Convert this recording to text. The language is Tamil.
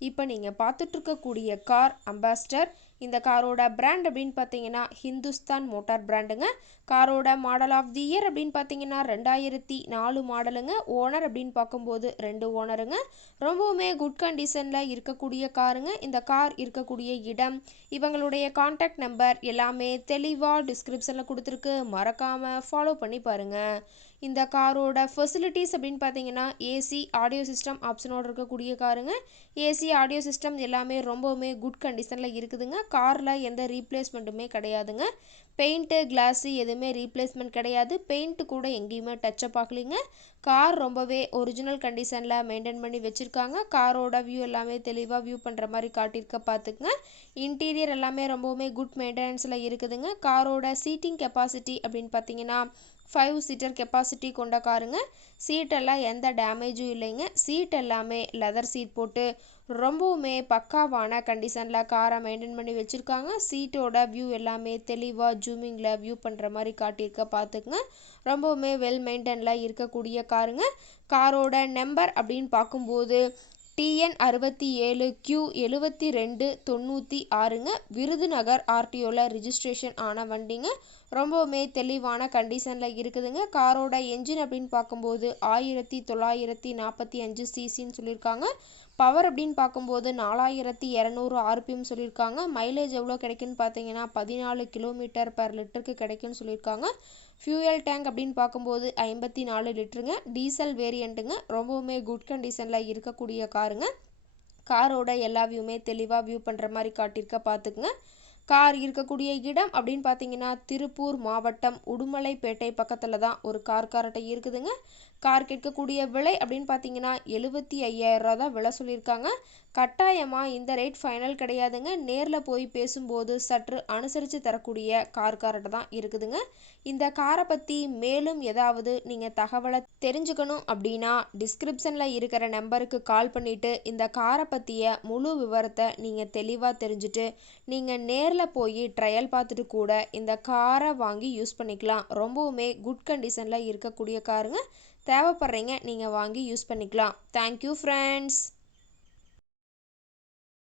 இப்போ நீங்கள் பார்த்துட்ருக்கக்கூடிய கார் அம்பாஸ்டர் இந்த காரோட பிராண்ட் அப்படின்னு பார்த்தீங்கன்னா ஹிந்துஸ்தான் மோட்டார் பிராண்டுங்க காரோட மாடல் ஆஃப் தி இயர் அப்படின்னு பார்த்தீங்கன்னா ரெண்டாயிரத்தி நாலு மாடலுங்க. ஓனர் அப்படின்னு பார்க்கும்போது ரெண்டு ஓனருங்க ரொம்பவுமே குட் கண்டிஷனில் இருக்கக்கூடிய காருங்க இந்த கார் இருக்கக்கூடிய இடம் இவங்களுடைய காண்டாக்ட் நம்பர் எல்லாமே தெளிவாக டிஸ்கிரிப்ஷனில் கொடுத்துருக்கு. மறக்காமல் ஃபாலோ பண்ணி பாருங்கள் இந்த காரோட ஃபெசிலிட்டிஸ் அப்படின்னு பார்த்தீங்கன்னா ஏசி ஆடியோ சிஸ்டம் ஆப்ஷனோடு இருக்கக்கூடிய காருங்க ஏசி ஆடியோ சிஸ்டம் எல்லாமே ரொம்பவுமே குட் கண்டிஷனில் இருக்குதுங்க. காரில் எந்த ரீப்ளேஸ்மெண்ட்டுமே கிடையாதுங்க. பெயிண்ட்டு கிளாஸு எதுவுமே ரீப்ளேஸ்மெண்ட் கிடையாது. பெயிண்ட்டு கூட எங்கேயுமே டச்சப் ஆகலைங்க. கார் ரொம்பவே ஒரிஜினல் கண்டிஷனில் மெயின்டைன் பண்ணி வச்சுருக்காங்க. காரோட வியூ எல்லாமே தெளிவாக வியூ பண்ணுற மாதிரி காட்டியிருக்க பார்த்துக்குங்க இன்டீரியர் எல்லாமே ரொம்பவுமே குட் மெயின்டெனன்ஸில் இருக்குதுங்க. காரோட சீட்டிங் கெப்பாசிட்டி அப்படின்னு பார்த்தீங்கன்னா ஃபைவ் சீட்டர் கெப்பாசிட்டி கொண்ட காருங்க. சீட்டெல்லாம் எந்த டேமேஜும் இல்லைங்க. சீட் எல்லாமே லெதர் சீட் போட்டு ரொம்பவுமே பக்காவான கண்டிஷனில் காரை மெயின்டைன் பண்ணி வச்சுருக்காங்க. சீட்டோட வியூ எல்லாமே தெளிவாக ஜூமிங்கில் வியூ பண்ணுற மாதிரி காட்டியிருக்க பார்த்துக்குங்க. ரொம்பவுமே வெல் மெயின்டைனில் இருக்கக்கூடிய காருங்க. காரோட நம்பர் அப்படின்னு பார்க்கும்போது டிஎன் அறுபத்தி ஏழு கியூ எழுபத்தி ரெண்டு தொண்ணூற்றி ஆறுங்க. விருதுநகர் ஆர்டிஓவில் ரிஜிஸ்ட்ரேஷன் ஆன வண்டிங்க. ரொம்பவுமே தெளிவான கண்டிஷனில் இருக்குதுங்க. காரோட என்ஜின் அப்படின்னு பார்க்கும்போது ஆயிரத்தி தொள்ளாயிரத்தி நாற்பத்தி அஞ்சு சிசின்னு சொல்லியிருக்காங்க. பவர் அப்படின்னு பார்க்கும்போது நாலாயிரத்தி இரநூறு ஆர்பிஎம் சொல்லியிருக்காங்க. மைலேஜ் எவ்வளோ கிடைக்குன்னு பார்த்தீங்கன்னா பதினாலு கிலோமீட்டர் பர் லிட்டருக்கு கிடைக்குன்னு சொல்லியிருக்காங்க. ஃபியூயல் டேங்க் அப்படின்னு பார்க்கும்போது ஐம்பத்தி நாலு லிட்டருங்க. டீசல் வேரியண்ட்டுங்க. ரொம்பவுமே குட் கண்டிஷனில் இருக்கக்கூடிய காருங்க. காரோட எல்லா வியூமே தெளிவாக வியூ பண்ணுற மாதிரி காட்டியிருக்க பார்த்துக்குங்க கார் இருக்கக்கூடிய இடம் அப்படின்னு பார்த்தீங்கன்னா திருப்பூர் மாவட்டம் உடுமலைப்பேட்டை பக்கத்தில் தான் ஒரு கார் காரட்டை இருக்குதுங்க. கார் கேட்கக்கூடிய விலை அப்படின்னு பார்த்தீங்கன்னா எழுபத்தி ஐயாயிரரூவா தான் விலை சொல்லியிருக்காங்க. கட்டாயமாக இந்த ரேட் ஃபைனல் கிடையாதுங்க. நேரில் போய் பேசும்போது சற்று அனுசரித்து தரக்கூடிய கார் கார்ட்டு தான் இருக்குதுங்க. இந்த காரை பற்றி மேலும் ஏதாவது நீங்கள் தகவலை தெரிஞ்சுக்கணும் அப்படின்னா டிஸ்கிரிப்ஷனில் இருக்கிற நம்பருக்கு கால் பண்ணிவிட்டு இந்த காரை பற்றிய முழு விவரத்தை நீங்கள் தெளிவாக தெரிஞ்சுட்டு நீங்கள் நேரில் போய் ட்ரையல் பார்த்துட்டு கூட இந்த காரை வாங்கி யூஸ் பண்ணிக்கலாம். ரொம்பவுமே குட் கண்டிஷனில் இருக்கக்கூடிய காருங்க. தேவைப்படுறீங்க நீங்கள் வாங்கி யூஸ் பண்ணிக்கலாம். Thank you friends